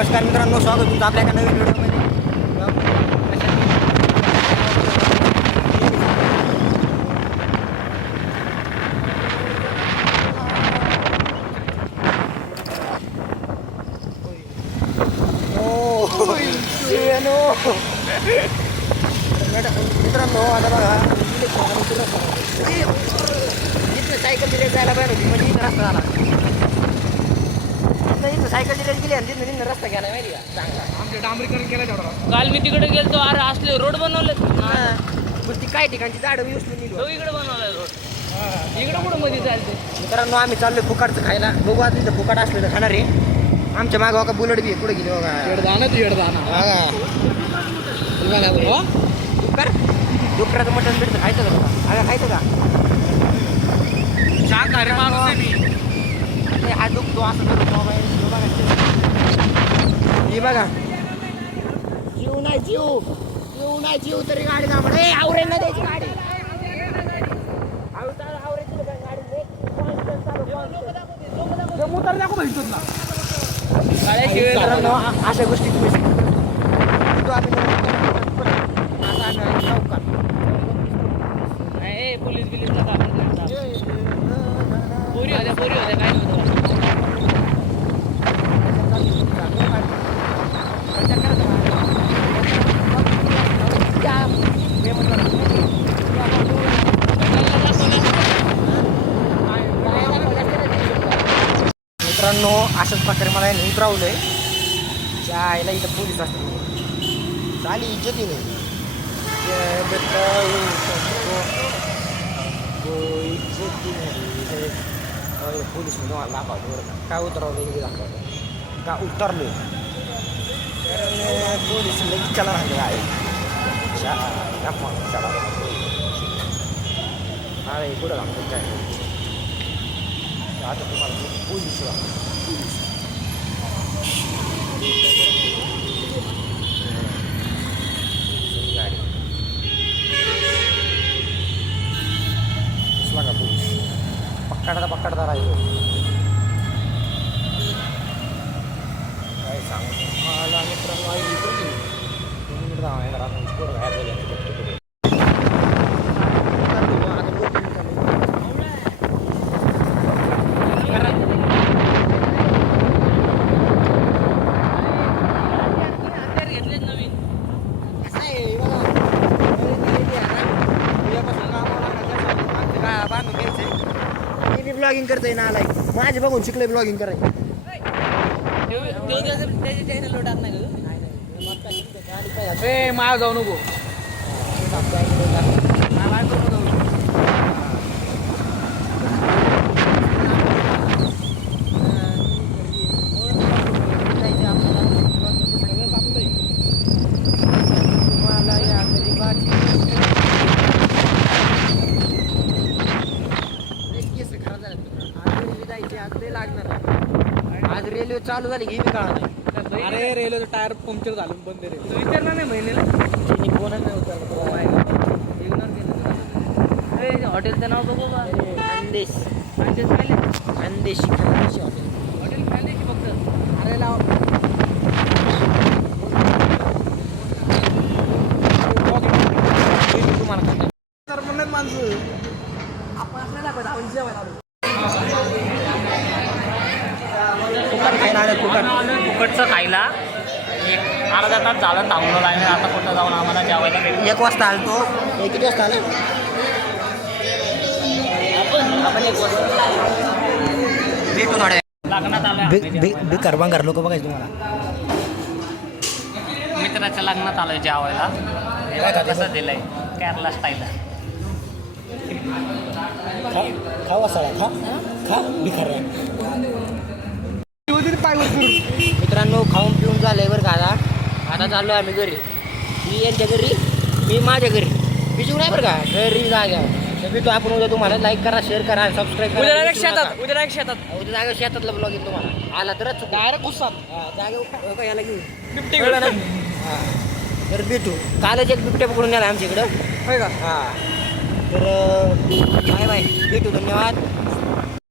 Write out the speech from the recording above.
नमस्कार मित्रांनो, स्वागत तुमचं आपल्या एका नवीन व्हिडिओमध्ये. मित्रांनो आता बघा इथं सायकल दिले जायला पाहिजे होती, म्हणजे इथं रस्ता झाला. इथं सायकल दिले गेली आणि तिथं रस्ता गेला माहिती का चांगला. आमच्या डांबरीकरण केलं तेवढा. काल मी तिकडे गेलतो, अरे असले रोड बनवले. पण ती काय ठिकाणची झाडं मी उचलून नेली. इकडे बनवलाय रोड, इकडे कुठं मध्ये चालते. मित्रांनो आम्ही चाललोय फुकाटचं खायला. बघू आता तिथं फुकाट असलं तर खाणार आहे. आमच्या मागं बघा बुलेट बी कुठे गेली बघा. डुकराचं मटण भेटतं, खायचं का तुला? अगं खायचं का? शाकाहारी माणूस आहे मी. नाही, हा दुखतो असं करतो मोबाईल. हे बघा, जीव नाही जीव तरी गाडी थांबड. आवरे ना द्यायची गाडी. उतर दाखव भेटतो ना. अशा गोष्टी तुम्ही पोलीस बिलीसला पोरी होत्या काय नव्हतं. मित्रांनो अशाच प्रकारे मला उतरवलंय. त्या आईला इथं पोलीस असतात. चाली इज्जतीने पोलीस मध्ये दाखवतो काय उतरवलं दाखवलं का उतरलो. तर पोलीस लगेच चला राहिले आहे. अरे कुठं लागतो काय आता तुम्हाला पोलीस गाडी कसला का पोलीस पकडता राहिलो. काय सांगू मला मित्रांनो आई ब्लॉगिंग करतोय ना आलाय. माझे बघून शिकलोय ब्लॉगिंग करायचं. त्याची चॅनल टाक नाही माया जाऊ नको. आज रेल्वे चालू झाली की मी कळा नाही. अरे रेल्वेचं टायर पंक्चर झालं बंद रे. विचारला नाही महिनेला. कोणाच नाही उतरलं. हॉटेलचं नाव बघू का? खानदेश खानदेशी खानदेशी हॉटेल खानदेशी फक्त. अरे लाव तुम्हाला तर म्हणलं माणसं फुकटचं खायला एक अर्धा तास झालं थांबलो लागलं. आता कुठं जाऊन आम्हाला जेवायला भेटलं. 1 वाजता आलतो. किती वाजता आला आपण 1 वाजता भेटू थोड्या लग्नात आलोय. बेकार बांगार लोक बघायचे तुम्हाला. मित्राच्या लग्नात आलोय जेवायला. कसं दिलंय केरला स्टाईल. खावा सळा खा बिकार. मित्रांनो खाऊन पिऊन झालंय बरं का. आता चाललो आम्ही घरी. मी यांच्या घरी, मी माझ्या घरी. बिजू नाही बरं का घरी जागा. भेटू आपण उद्या. तुम्हाला लाईक करा, शेअर करा, सबस्क्राईब करा. उद्या जागा शेतातला ब्लॉग येईल तुम्हाला. आला तरच डायरेक्ट घुसात जागा याला घेऊन ना. तर भेटू. कालच एक बिबट्या पकडून आला आमच्या इकडं. होय का? हां तर बाय बाय. भेटू. धन्यवाद.